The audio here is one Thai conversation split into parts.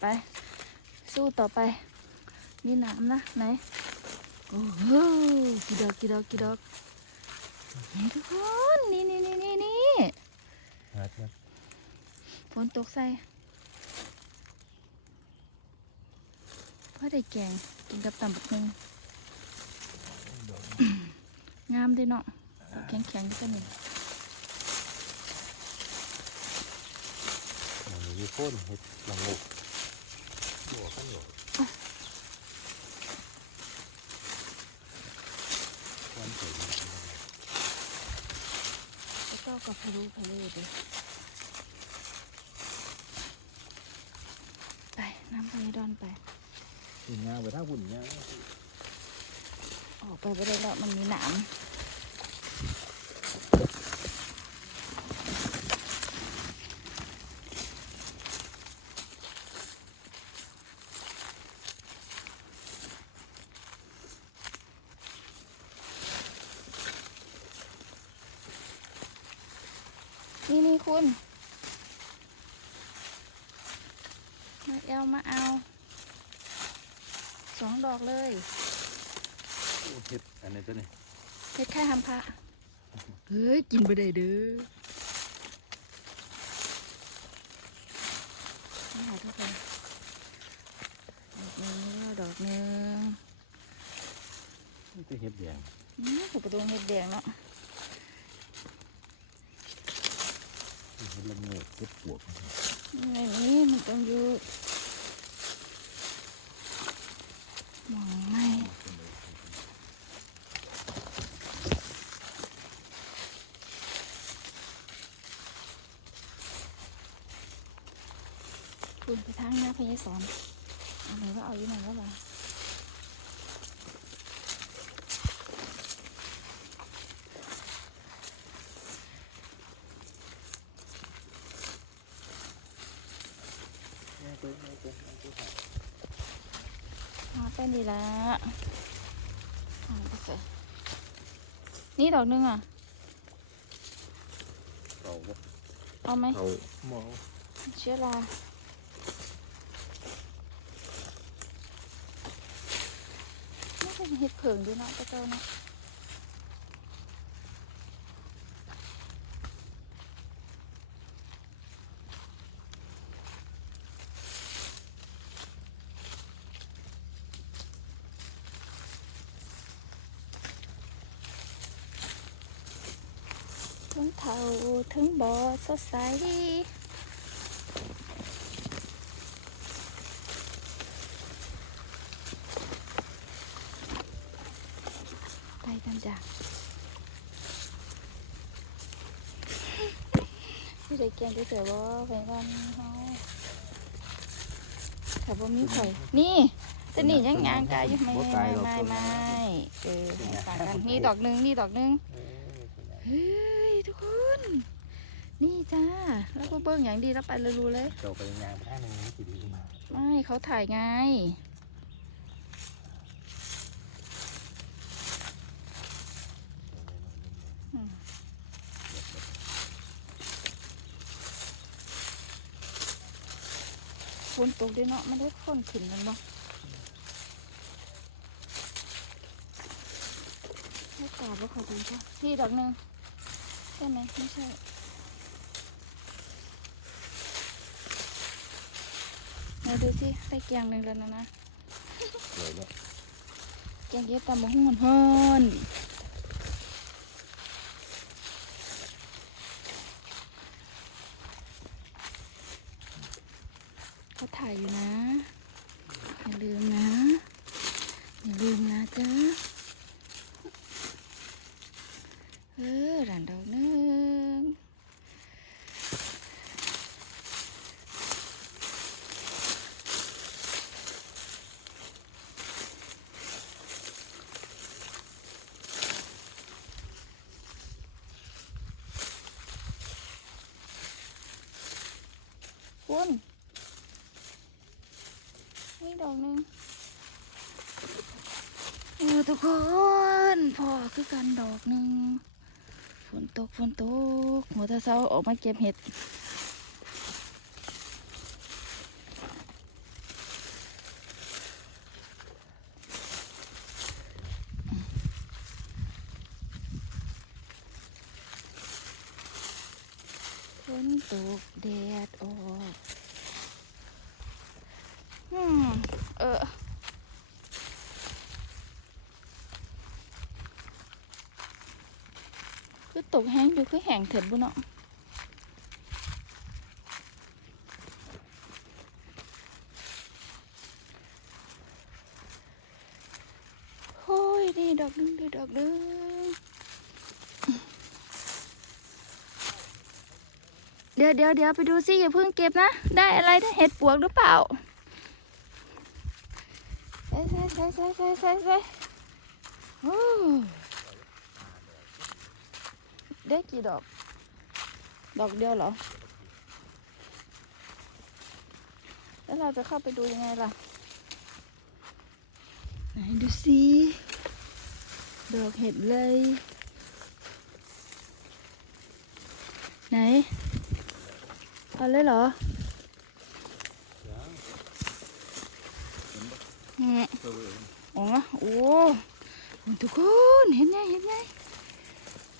ไป สู้ต่อไปมีหน้ำนะ ไหน โอ้โหกี่ดอกกี่ดอกกี่ดอกนี่ทุกคน นี่นี่นี่นี่นี่หัดนะฝนตกใส่พอได้แกงกินกับตำบักหนึ่งดอกงามเด้วยเนาะแข็งแข็งๆก็นี่มันมีโคนเห็ดละงกบัวขั้นหลอดวันเกิดมัน เป็นยังไงแล้วก็กับพะรุพะเล่ไปไปน้ำพยาดอนไปหุ่นยางไปถ้าหุ่นยางออกไปไม่ได้แล้วมันมีหนาม นี่นี่คุณ มาเอามาเอา สองดอกเลยเห็ดอันนี้ตัวนี้เฮ็ดแค่ทำพระเฮ้ย กินไปได้เด้อนี่ค่ะทุกคนดอกหนึ่งแล้วดอกหนึ่งนี่คือเห็ดแดงนี่คือประตูเฮ็ดแดงเนาะ เห็ดละงกเห็ดปวกไม่มีมันต้องยู่หมองไม่คุณไปทางหน้าพญสอนเอาไหนว่าเอาอยู่ไหนก็บ่า นี่คือนี่คือนี่คือผัก มาเป็นดีละเอาไปใส่นี่ดอกหนึงอะเขาบ่เอาไหมเขาหมอเชื้อราไม่เป็นเห็ดเผิงด้วยเนาะพระเจ้าเนาะ เท่าถึงบ่อสดใสไปกันจ้ะที่ได้แกงที่เสือว่าไปวันเขาถ้าบ่มีข่อย นี่จะนี่ยังงางกายอยู่ไม่ไม่ไม่ไม่เออให้ต่างกันนี่ดอกหนึ่งนี่ดอกหนึ่ง เออเป็นไง เฮ้ย ทุกคน นี่จ้า แล้วก็เบิ้งอย่างดีแล้วไปเลยรู้เลยเจ้าไปงานท่าหนึ่งนี่สิดีมาไม่เขาถ่ายไงฝนตกด้วยเนาะไม่ได้ฝนขึ้นมันบ่ไม่กล้าบ่ค่อยดีค่ะนี่ดอกหนึ่งใช่ไหมไม่ใช่ ไหนดูสิได้แกงหนึ่งแล้วนะนะสวยเนี่ยแกงเย็บตำมะฮุ่งฮ้อนเขาถ่ายอยู่นะ อย่าลืมนะ อย่าลืมนะจ๊ะ เออหลานดอกหนึง คุณนี่ดอกหนึ่งเออทุกคนพอคือกันดอกหนึ่งฝนตกฝนตกหัวตะเซาออกมาเก็บเห็ด ตกแดดออกอืมเออคือตกแห้งอยู่คือแห้งเถิดบุเนาะโอ้ยนี่ดอกดึงดีดอกดึง ดี๋ยวเดี๋ยวเดี๋ยวไปดูสิอย่าเพิ่งเก็บนะ ได้อะไรได้เห็ดปวกหรือเปล่าใส่ใส่ใส่ใส่ใส่ใส่ใส่โอ้ได้กี่ดอก ดอกเดียวเหรอ แล้วเราจะเข้าไปดูยังไงล่ะ ไหนดูสิดอกเห็ดเลย ไหน เอาเลยเหรอยังแหะเอออ๋อโอ้โหทุกคนเห็นไงเห็นไง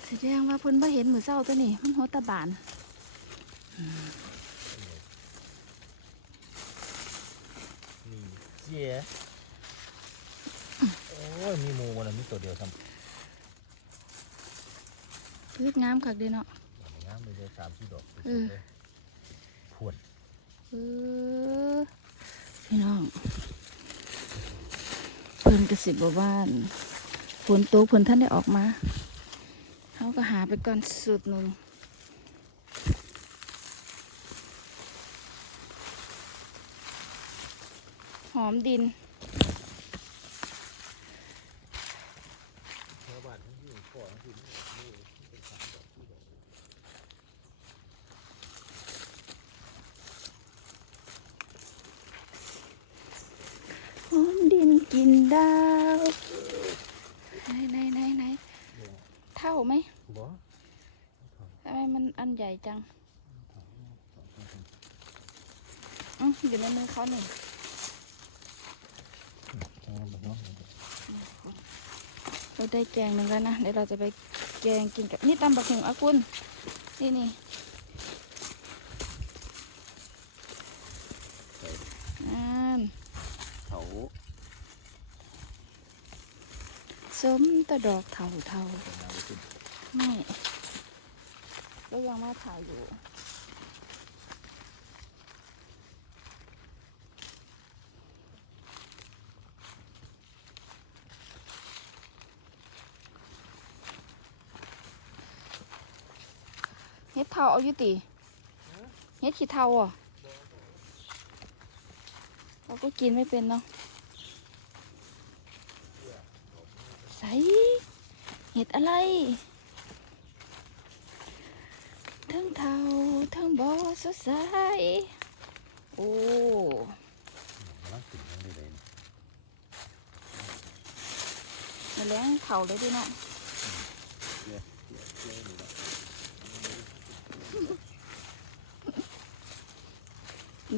แสดงว่าเพิ่นบ่เห็นมือเศร้าตัวนี้มันหัวตาบานนี่เจี๊ยโอ้ยมีหมูวันนั้นมีตัวเดียวทำพืชงามคักเด้เนาะงามเลยเดียวสามสี่ดอกเออ วดพี่น้องเพิ่นกระสิบบอกว่าฝนตกเพิ่นท่านได้ออกมาเขาก็หาไปก่อนสุดหนึ่งหอมดิน ชาวบ้านทั้งที่ก่อนที่นี่เป็นสามดอกสี่ดอก หอมดินกิน ดาวไหนไหนไหนไหนเท่าไหมบ่ทำไมมันอันใหญ่จังอืออยู่ในมือเขาหนึ่งเอาบ่เนาะเราได้แกงหนึ่งแล้วนะ เดี๋ยวเราจะไปแกงกินกับนี่ตำบักหุ่งอากุลนี่นี่อ่าน เขา สมตะดอกเท่าเท่าไม่ก็ยังมาถ่ายอยู่เฮ็ดเท่าเอาอยู่ติเฮ็ดขี้เท่าอะเราก็กินไม่เป็นเนาะ ใส่เห็ดอะไร ทั้งเทาทั้งบอสดใส โอ้กำลังขึ้นยังได้เลยนี่มาแล้งเข่าเลยด้วยเนาะเจี๊ยเจี๊ยเจี๊ยนี่แหละ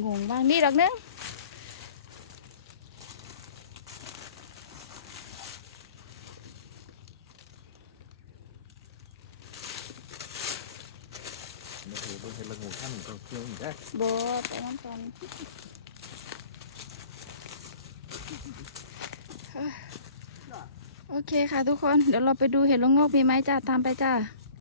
งงบ้างนี่ดอกนึงนี่คือ บนเห็ดละงูท่านก็เกี่ยวอีกได้บอไปน้ำกันเอ้ยโอเคค่ะทุกคน เดี๋ยวเราไปดูเห็ดละงอกมีไหมจ้าตามไปจ้า